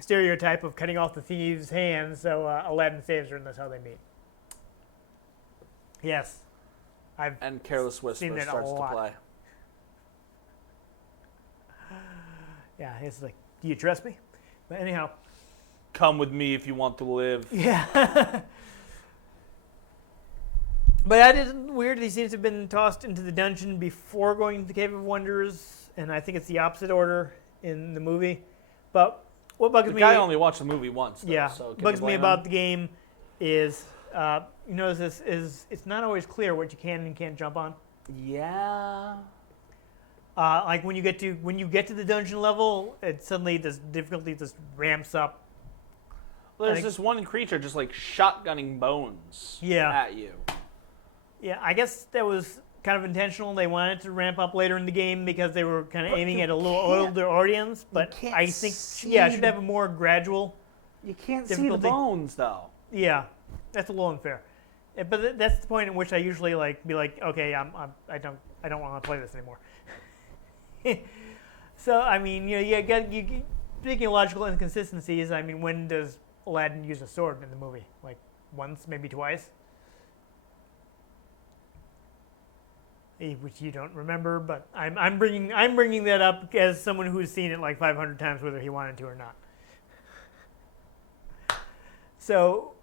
stereotype of cutting off the thief's hands. So Aladdin saves her, and that's how they meet. Yes, And Careless Whisper starts to play. Yeah, it's like, do you trust me? But anyhow. Come with me if you want to live. Yeah. But that is weird. He seems to have been tossed into the dungeon before going to the Cave of Wonders, and I think it's the opposite order in the movie. But what bugs me... The guy only watched the movie once, though, Yeah. so Bugs me about the game is, you notice this is, it's not always clear what you can and can't jump on. Yeah. Like when you get to the dungeon level, it suddenly the difficulty just ramps up. Well, there's this one creature just like shotgunning bones at you. Yeah, I guess that was kind of intentional. They wanted to ramp up later in the game because they were kind of aiming at a little older audience. But I think, it should have a more gradual. You can't difficulty. see the bones, though. Yeah, that's a little unfair. But that's the point at which I usually be like, okay, I don't want to play this anymore. So I mean, speaking of logical inconsistencies, I mean, when does Aladdin use a sword in the movie? Like once, maybe twice, which you don't remember. But I'm bringing that up as someone who's seen it like 500 times, whether he wanted to or not. So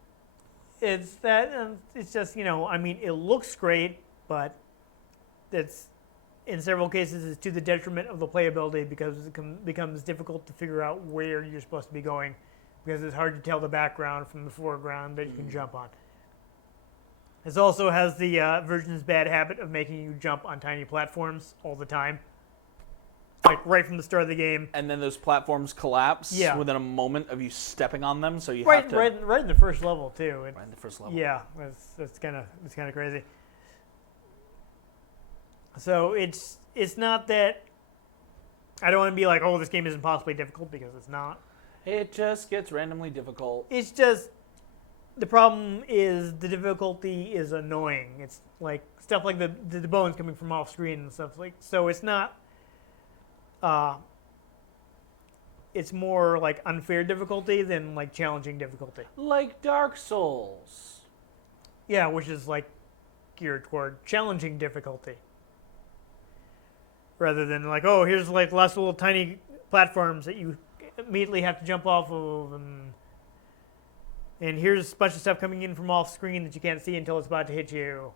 it's that. It's just I mean, it looks great, but it's. In several cases, it's to the detriment of the playability because it becomes difficult to figure out where you're supposed to be going because it's hard to tell the background from the foreground that you can jump on. This also has the version's bad habit of making you jump on tiny platforms all the time, like right from the start of the game. And then those platforms collapse within a moment of you stepping on them, so you have to... Right in the first level, too. Right in the first level. Yeah, it's kind of crazy. So it's not that I don't want to be like, oh, this game is impossibly difficult, because it's not. It just gets randomly difficult. It's just the problem is the difficulty is annoying. It's like stuff like the bones coming from off screen and stuff like so. It's not. It's more like unfair difficulty than like challenging difficulty. Like Dark Souls. Yeah, which is like geared toward challenging difficulty. Rather than like, oh, here's like lots of little tiny platforms that you immediately have to jump off of, and here's a bunch of stuff coming in from off screen that you can't see until it's about to hit you.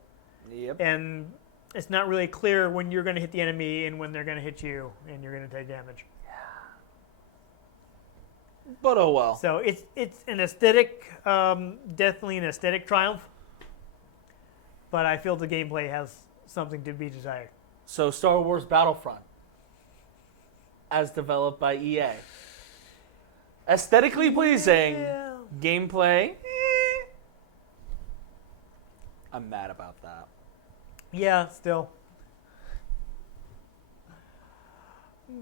Yep. And it's not really clear when you're going to hit the enemy and when they're going to hit you, and you're going to take damage. But oh well. So it's an aesthetic, definitely an aesthetic triumph. But I feel the gameplay has something to be desired. So Star Wars Battlefront, as developed by EA. Aesthetically pleasing, gameplay. I'm mad about that. Yeah, still.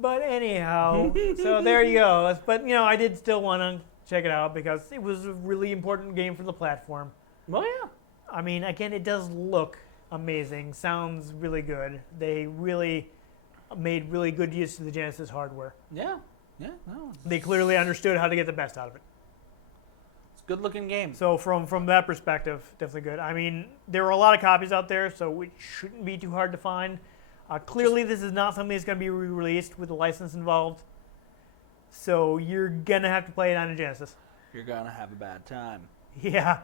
But anyhow, so there you go. But I did still want to check it out because it was a really important game for the platform. Well, yeah. I mean, again, it does look amazing. Sounds really good. They really made really good use of the Genesis hardware. Yeah. Yeah. No, They clearly understood how to get the best out of it. it's a good looking game. So from that perspective, definitely good. I mean, there were a lot of copies out there, so it shouldn't be too hard to find. Clearly, this is not something that's going to be re-released with a license involved. So you're going to have to play it on a Genesis. You're gonna have a bad time. Yeah.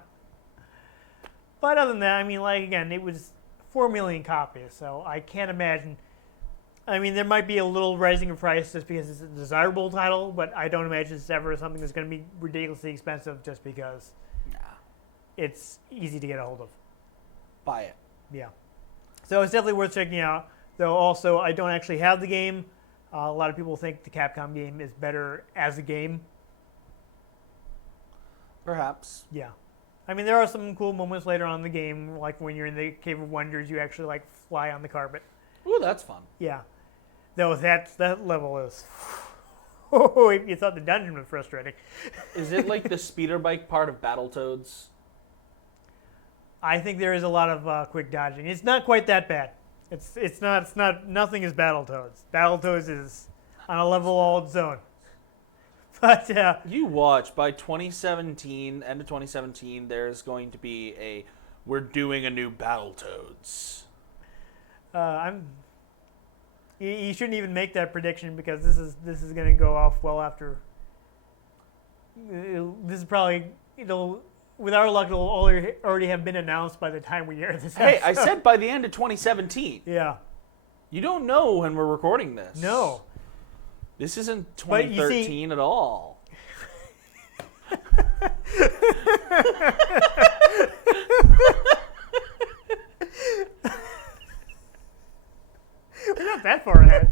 But other than that, I mean, like, again, it was 4 million copies, so I can't imagine. I mean, there might be a little rising of price just because it's a desirable title, but I don't imagine it's ever something that's going to be ridiculously expensive just because it's easy to get a hold of. Buy it. Yeah. So it's definitely worth checking out. Though also, I don't actually have the game. A lot of people think the Capcom game is better as a game. Perhaps. Yeah. I mean, there are some cool moments later on in the game, like when you're in the Cave of Wonders, you actually like fly on the carpet. Ooh, that's fun. Yeah. Though that level is... Oh, you thought the dungeon was frustrating. Is it like the speeder bike part of Battletoads? I think there is a lot of quick dodging. It's not quite that bad. It's not. Nothing is Battletoads. Battletoads is on a level all its own. But You watch, by 2017, end of 2017, there's going to be we're doing a new Battletoads. You shouldn't even make that prediction because this is going to go off well after. This is probably with our luck it'll already have been announced by the time we air this. Hey, I episode. said by the end of 2017. Yeah. You don't know when we're recording this. No. This isn't But you 2013 see- at all. We're not that far ahead.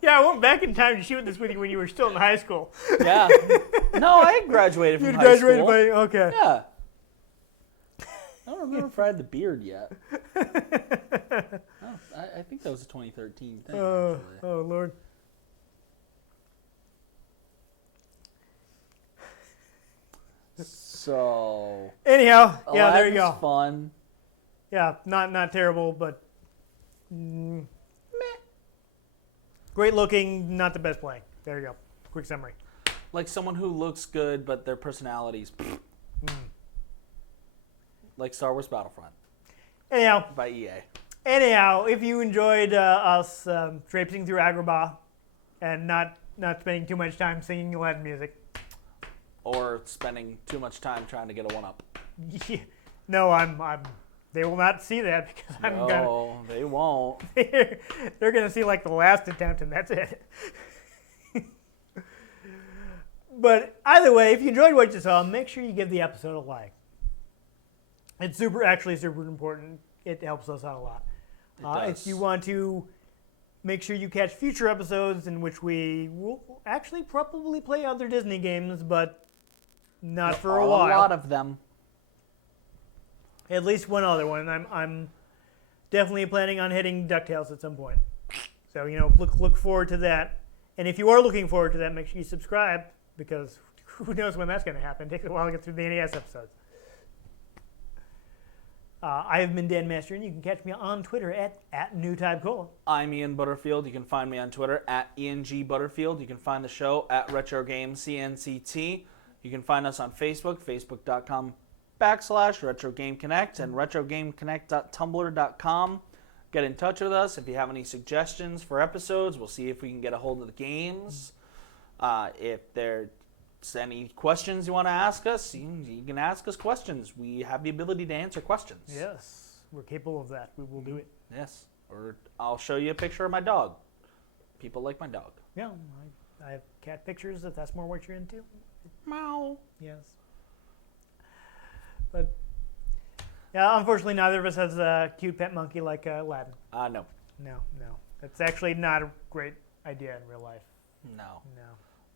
Yeah, I went back in time to shoot this with you when you were still in high school. Yeah. No, I had graduated from You'd high graduated school. by okay. Yeah. I don't remember if I had the beard yet. I think that was a 2013 thing, actually. Oh Lord. So... Anyhow, yeah, there you Aladdin's go. fun. Yeah, not terrible, but meh. Great looking, not the best playing. There you go. Quick summary. Like someone who looks good, but their personalities... Like Star Wars Battlefront Anyhow, by EA. if you enjoyed us traipsing through Agrabah and not spending too much time singing Aladdin music, Or spending too much time trying to get a one-up. yeah, no, I'm. They will not see that because I'm gonna. No, they won't. They're gonna see like the last attempt and that's it. But either way, if you enjoyed what you saw, make sure you give the episode a like. It's super important. It helps us out a lot. It If you want to make sure you catch future episodes in which we will actually probably play other Disney games, but not for a while. A lot of them. At least one other one. I'm definitely planning on hitting DuckTales at some point. So, look forward to that. And if you are looking forward to that, make sure you subscribe, because who knows when that's going to happen. It takes a while to get through the NES episodes. I have been Dan Mastriani. You can catch me on Twitter at NewTypeCola. I'm Ian Butterfield. You can find me on Twitter at IanG Butterfield. You can find the show at RetroGameCNCT. You can find us on Facebook, facebook.com/RetroGameConnect, and RetroGameConnect.tumblr.com. Get in touch with us if you have any suggestions for episodes. We'll see if we can get a hold of the games. If there's any questions you want to ask us, you can ask us questions. We have the ability to answer questions. Yes, we're capable of that. We will do it. Yes. Or I'll show you a picture of my dog. People like my dog. Yeah, I have cat pictures if that's more what you're into. Meow. Yes. But, yeah, unfortunately, neither of us has a cute pet monkey like Aladdin. No. No. It's actually not a great idea in real life. No.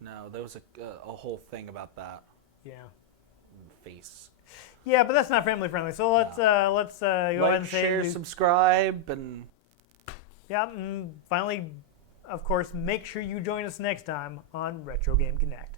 No. There was a whole thing about that. Yeah. Face. Yeah, but that's not family friendly. So let's go ahead and share, subscribe, and yeah. And finally, of course, make sure you join us next time on Retro Game Connect.